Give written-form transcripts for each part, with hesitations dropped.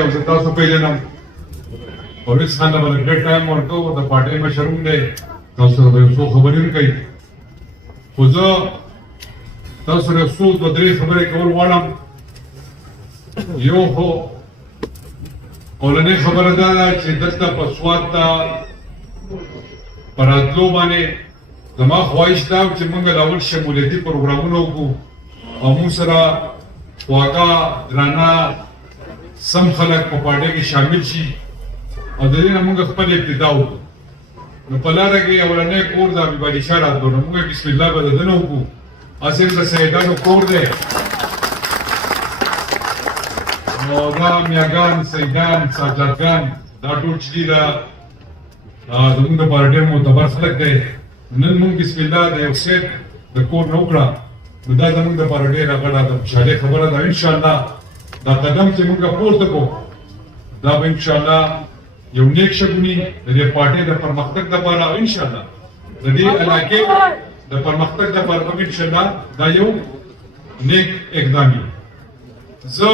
او زه تاسو پیژنم پرویز خان له باندې ډېر ټایم ورکوو د پارټۍ مشر هم دی تاسو سره به یو څو خبرې وکړي خو زه تاسو سره یو څو دوه درې خبرې کول غواړم یو خو اولنۍ خبره دا ده چې دلته په سوات ته په راتلو باندې زما خواهش دا و چې موږ لاول شمولیتي پروګرامونه وکړو او موږ سره خواږه درانه سم خلک په پارټۍ کې شامل شي او د دې نه موږ خپل ابتدا وکړو نو په لاره کې اولنی کور د حبیب علي شاه راتلو نو موږ بسم الله به د ده نه وکړو اصل د سیدانو کور دی نو دا میاګان سیدان ساجدګان دا ټول چې دي دا زموږ دپاره ډېر معتبر خلک دی نن موږ بسم الله د یو سیټ د کور نه وکړه نو دا زموږ دپاره ډېره غټه د خوشحالۍ خبره ده انشاءالله دا قدم چې موږ پورته کړو دا به انشاءالله یو نیک شګونی د دې پارټۍ د پرمختګ لپاره او انشاءالله د دې علاقې د پرمختګ لپاره به انشاءالله دا یو نیک اقدام وي زه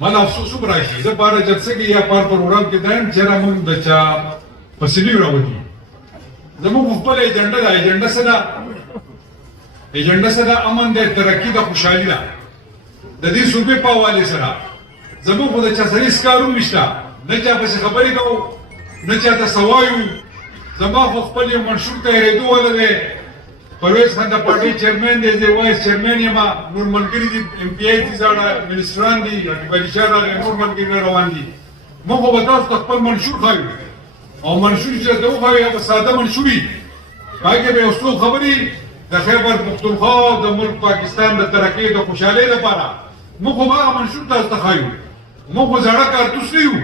مال افسوس هم راشي زه باره جلسه کې یا پار پروګرام کې دا یم چېرې موږ د چا پسې نه یو راوځي زموږ خپله ایجنډه ده ایجنډه څه ده ایجنډه څه ده امن دی ترقي ده خوشحالي ده د دې صوبې په حوالې سره زموږ خو د چا سره هېڅ کار هم نشته نه چا پسې خبرې کوو نه چاته څه وایو زما خو خپل یو منشور تیارېدو والا دی پرویز خان د پارټۍ چیرمین دی زه وایس چیرمین یم نور ملګري دي ایم پي آی دي زاړه منسټران دي حبیب علي شاه راغی نور ملګري روان دي موږ خو به تاسو ته خپل منشور ښایو او منشور چې درته وښایو هغه ساده منشور وي هغې کې به یو څو خبرې د خیبر پښتونخوا د ملک پاکستان د ترقۍ د خوشحالۍ لپاره موږ خو هغه منشور تاسو ته ښایو موږ خو زاړه کارتوس نه یو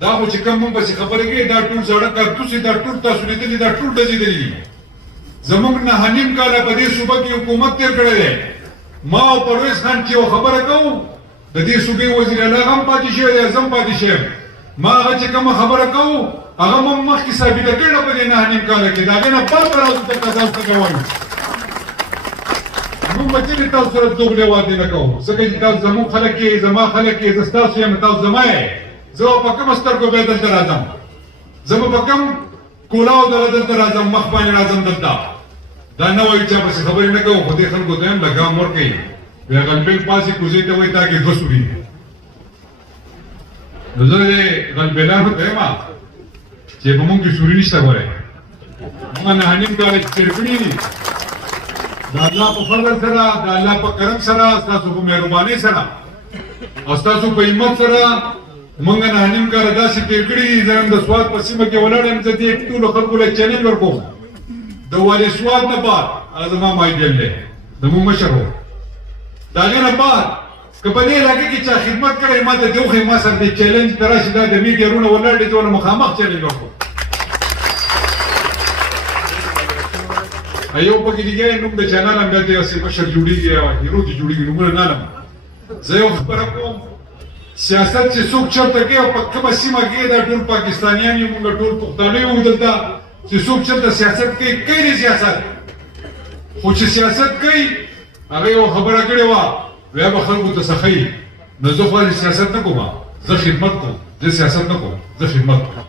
دا خو چې کوم موږ پسې خبرې کوي دا ټول زاړه کارتوس دي دا ټول تاسو لیدلي دا ټول ډزېدلي دي زموږ نهه نیم کاله په دې صوبه کې حکومت تېر کړی دی ما او پرویز خان چې یو خبره کوو د دې صوبې وزیر اعلی هم پاتې شوی دی زه هم پاتې شویم ما هغه چې کومه خبره کوو هغه مو مخکې ثابته کړې په دې نهه نیم کاله کې د هغې نه پرته راځو دلته تاسو ته وایو موږ به چېرې تاسو سره دوبلې وعدې نه کوو ځکه چې تاسو زموږ خلک یې زما خلک یې زه ستاسو یم تاسو زما یې زه به په کومه سترګو بیا دلته راځم زه به په کوم کولاو دغه دلته راځم مخ باندې راځم دلته دا نه وایو چا پسې خبرې نه کوو خو دې خلکو ته هم لګام ورکوي بیا غلبېل پاسې کوزې ته وایي تا کې دوه سوري نو زه دې غلبېلانو ته یم چې په موږ کې سوري نشته ګورئ موږ نهه نیم کاله چې تېر کړي دي د الله په فضل سره د الله په کرم سره ستاسو په مهربانۍ سره او ستاسو په همت سره موږ نهه نیم کاله داسې تېر کړي دي زه هم د سوات په سیمه کې ولاړ یم زه دې ټولو خلکو له چیلنج ورکوم د والي سوات نه بعد هغه زما مایډیل دی زموږ مشر و د هغې نه بعد که په دې علاقې کې چا خدمت کړی ما ته دې وښیي ما سره دې چیلنج ته راشي دا د میډیا رونه ولاړ دي ته مخامخ چیلنج وکړو یو پکې دیګری نوم د چینل هم بیا داسې مشر جوړېږي هیرو دې جوړېږي نومونه نه لم زه یو خبره کوم سیاست چې څوک چېرته کوي او په کومه سیمه کې دا ټول پاکستانیان یو موږ ټول پښتانه یو دلته چې څوک چېرته سیاست کوي کوي سیاست خو چې سیاست کوي هغه یو خبره کړې وه بیا به خلکو ته څه ښیي نو زه خو سیاست نه کوم زه خدمت کوم زه سیاست نه کوم زه خدمت کوم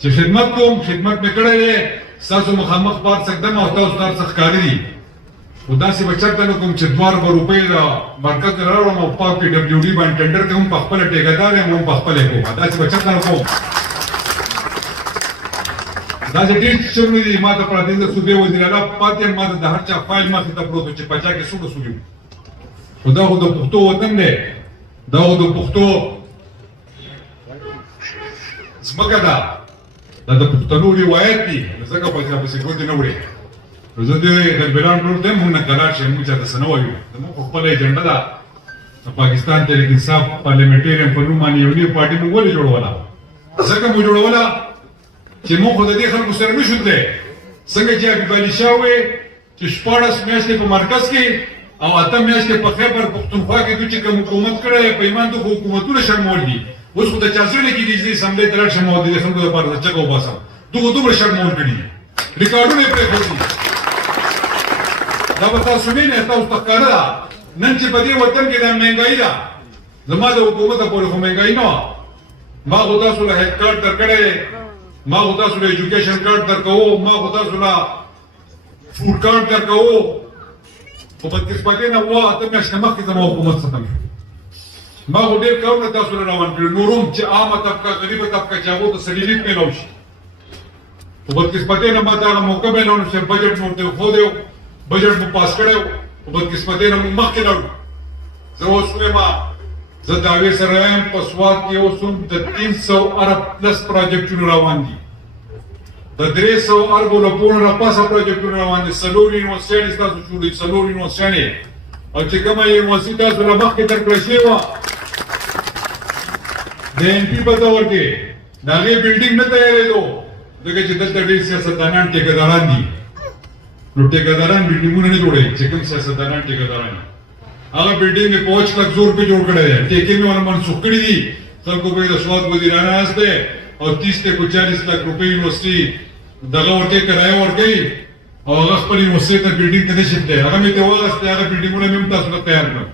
چې خدمت کوم خدمت مې کړی دی ستاسو مخامخ بار سکدم او تاسو هر څه ښکاري دي خو داسې به چېرته نه کوم چې 2 روپۍ د مرکز نه راوړم او پاک پي ډبلیو ډي باندې ټنډر کې هم په خپله ټیکهدار یم هم په خپله یې کوم داسې به چېرته نه کوم داسې ډېر څیزونه دي ما ته پراته دي د صوبې وزیر اعلی پاتې یم ما ته د هر چا فایل مخې ته پروت و چې په چا کې څومره سوري وو خو دا خو د پښتو وطن دی دا خو د پښتو ځمکه ده دا د پښتنو روایت دي ځکه په چا پسې ګوتې نه وړې نو زه دې غربیلان ټول ته موږ نه قرار شي موږ چاته څه نه وایو زموږ خو خپله ایجنډه ده د پاکستان تحریک انصاف پارلمنټرین په نوم باندې یو نوې پارټي موږ ولې جوړوله ځکه مو جوړوله چې موږ خو د دې خلکو سره نه شو دی څنګه چې حبیب علي شاه وویل چې 14 میاشتې په مرکز کې او 8 میاشتې په خیبر پښتونخوا کې دوی چې کوم حکومت کړی په ایمان دغه حکومتونه شرمول دي اوس خو د چا زړه کې دي چې اسمبلۍ ته لاړ شم او د خلکو لپاره د چغه وباسم دغه دومره شرمول کړي ریکارډونه یې پرېښودي دا به تاسو وینئ تاسو ته ښکاره ده نن چې په دې وطن کې دا مهنګایي ده زما د حکومت پورې خو مهنګایي نه وه ما خو تاسو له هیلث کارت درکړی دی ما خو تاسو له ایجوکیشن کارت درکوو ما خو تاسو له فوډ کارت درکوو خو بدقسمتۍ نه اوه اته میاشتې مخکې زما حکومت ختم شو ما خو ډېر کارونه تاسو له روان کړي نور هم چې عامه طبقه غریبه طبقه چې هغو ته سړي میلاو شي خو بدقسمتۍ نه ما ته هغه موقع میلاو نه چې بجټ مو ورته ښودی بجټ مو پاس کړی و خو بدقسمتۍ نه موږ مخکې لاړو زه اوس وایم زه د هغې سره یم په سوات کې اوس هم د 300 ارب پلس پروجیکټونه روان دي د 300 اربو له پوره نه پاسه پروجیکټونه روان دي 4 یونیورسټیانې ستاسو جوړوي 4 یونیورسټیانې او چې کومه یونیورسټي تاسو له مخکې درکړه شوې وه د ایم پي په دور کې د هغې بلډینګ نه تیارېدو ځکه چې دلته ډېر سیاستدانان ټیکهداران دي نو ټیکهداران بلډینګونه نه جوړوي چې کوم سیاستدانان ټیکهداران دي هغه بلډینګ مې 5 لک زور په جوړ کړی دی ټیکې مې ونه منسوخ کړي دي خلکو به د سواد وزیرانه ناست دی او 30 ته 40 لک روپۍ یونیورسټي دغه ورته کرایه ورکوي او هغه خپل یونیورسټي ته بلډینګ ته نه شي تللی هغه مې ته واغستې هغه بلډینګونه مې هم تاسو ته تیار کړل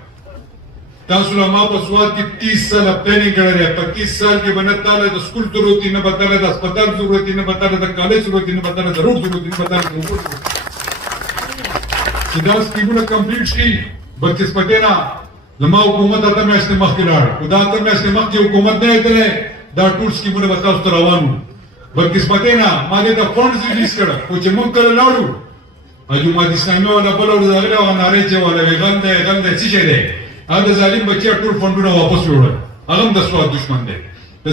تاسو له ما په سواد کې 30 ساله پلانینګ کړی دی په 30 سال کې به نه تاله د سکول ضرورت نه به تاله د هسپتال ضرورت نه به تاله د کالج ضرورت نه به تاله د روډ ضرورت نه به تاله د اوبو چې دا سکیمونه کمپلیټ شي بدقسمتۍ نه زما حکومت اته میاشتې مخکې لاړ خو دا اته میاشتې مخکې حکومت نه وی تللی دا ټول سکیمونه به تاسو ته روان وو بدقسمتۍ نه ما دې ته فنډز ریلیز کړه خو چې موږ کله لاړو جماعت اسلامي والا بله ورځ راغلی هغه نارې چې والا وی غل دی غل دی څه شی دی هغه د ظالم بچیا ټول فنډونه واپس وړل هغه هم د سواد دشمن دی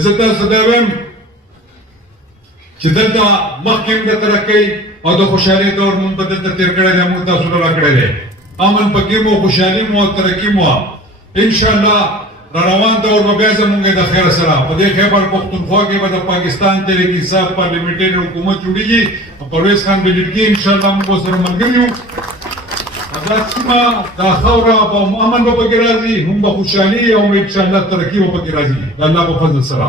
زه تاسو ته وایم چې دلته مخکې هم د ترقۍ او د خوشحالۍ دور مونږ به دلته تېر کړی دی مونږ تاسو له راکړی دی امن پکې مو خوشحالي مو او ترقي مو انشاءالله را روان دور به بیا زمونږ د خیر سره په دې خیبر پښتونخوا کې به د پاکستان تحریک انصاف پارلیمنټري حکومت جوړېږي او پرویز خان به لیډ کړي انشاءالله موږ ورسره ملګري یو دا سیمه دا خاوره به امن به پکې راځي موږ به خوشحالي او انشاءالله ترقي به پکې راځي د الله په فضل سره